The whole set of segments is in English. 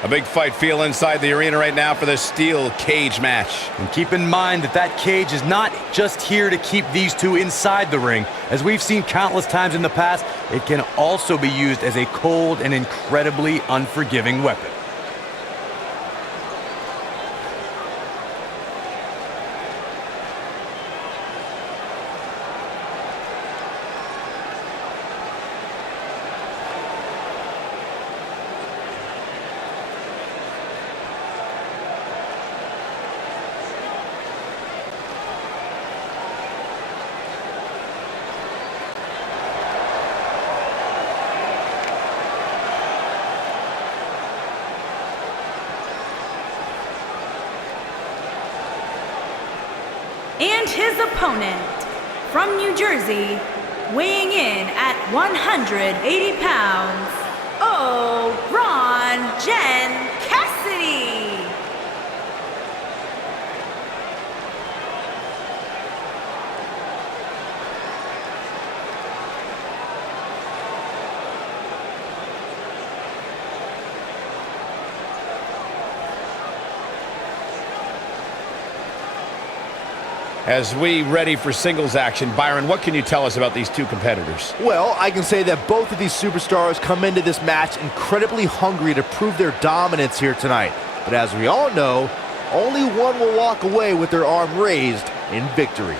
A big fight feel inside the arena right now for this steel cage match. And keep in mind that that cage is not just here to keep these two inside the ring. As we've seen countless times in the past, it can also be used as a cold and incredibly unforgiving weapon. And his opponent, from New Jersey, weighing in at 180 pounds, Cassidy. As we ready for singles action, Byron, what can you tell us about these two competitors? Well, I can say that both of these superstars come into this match incredibly hungry to prove their dominance here tonight. But as we all know, only one will walk away with their arm raised in victory.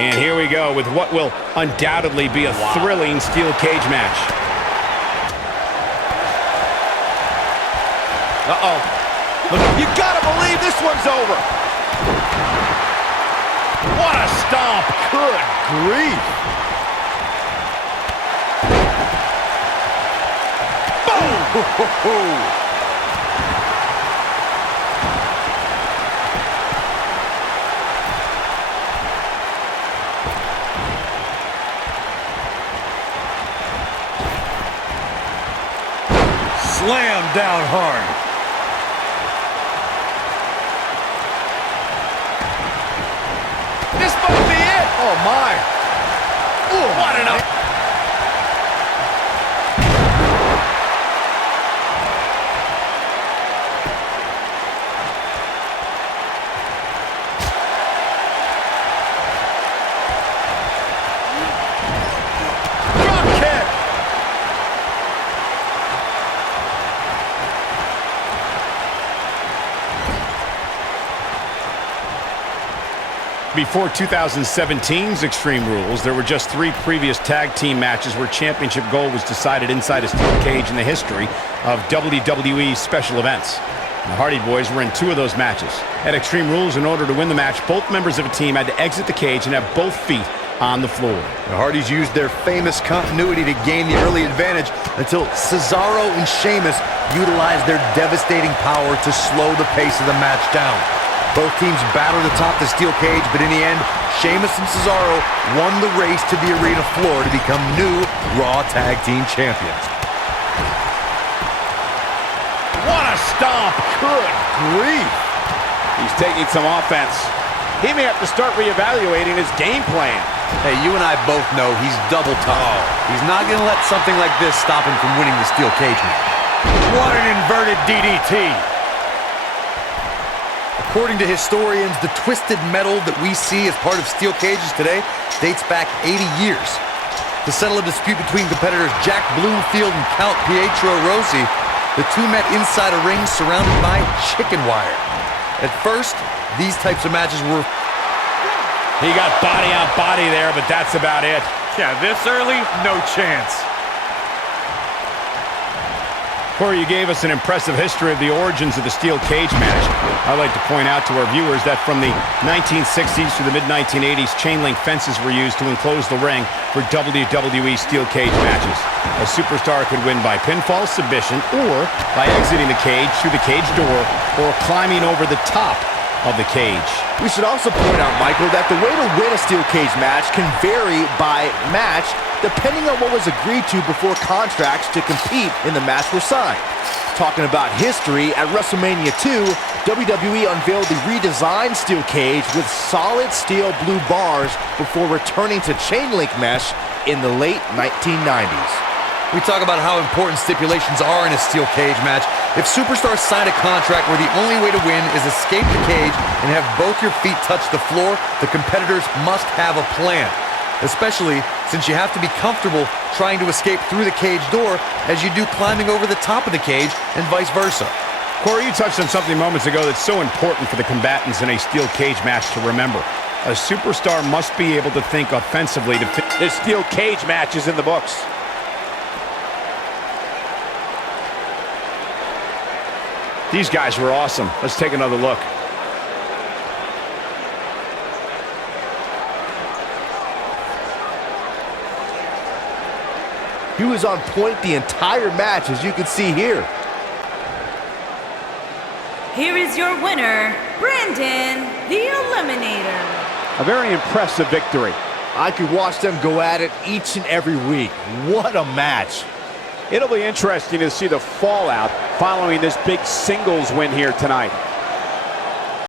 And here we go with what will undoubtedly be a thrilling steel cage match. Uh-oh. You gotta believe this one's over. What a stomp. Good grief. Boom! Slam down hard. This might be it. Oh, my. Ooh, what an up. Before 2017's Extreme Rules, there were just 3 previous tag team matches where championship gold was decided inside a steel cage in the history of WWE special events. The Hardy Boys were in 2 of those matches. At Extreme Rules, in order to win the match, both members of a team had to exit the cage and have both feet on the floor. The Hardys used their famous continuity to gain the early advantage until Cesaro and Sheamus utilized their devastating power to slow the pace of the match down. Both teams battled atop the steel cage, but in the end, Sheamus and Cesaro won the race to the arena floor to become new Raw Tag Team Champions. What a stomp! Good grief. He's taking some offense. He may have to start reevaluating his game plan. Hey, you and I both know he's double tough. He's not going to let something like this stop him from winning the steel cage match. What an inverted DDT! According to historians, the twisted metal that we see as part of steel cages today dates back 80 years. To settle a dispute between competitors Jack Bloomfield and Count Pietro Rossi, the two met inside a ring surrounded by chicken wire. At first, these types of matches were... He got body on body there, but that's about it. Yeah, this early, no chance. Corey, you gave us an impressive history of the origins of the steel cage match. I'd like to point out to our viewers that from the 1960s to the mid-1980s, chain link fences were used to enclose the ring for WWE steel cage matches. A superstar could win by pinfall, submission, or by exiting the cage through the cage door or climbing over the top of the cage. We should also point out, Michael, that the way to win a steel cage match can vary by match depending on what was agreed to before contracts to compete in the match were signed. Talking about history, at WrestleMania 2, WWE unveiled the redesigned steel cage with solid steel blue bars before returning to chain link mesh in the late 1990s. We talk about how important stipulations are in a steel cage match. If superstars sign a contract where the only way to win is escape the cage and have both your feet touch the floor, the competitors must have a plan. Especially since you have to be comfortable trying to escape through the cage door as you do climbing over the top of the cage and vice versa. Corey, you touched on something moments ago that's so important for the combatants in a steel cage match to remember. A superstar must be able to think offensively to fit. This steel cage match is in the books. These guys were awesome. Let's take another look. He was on point the entire match, as you can see here. Here is your winner, Brandon the Eliminator. A very impressive victory. I could watch them go at it each and every week. What a match. It'll be interesting to see the fallout following this big singles win here tonight.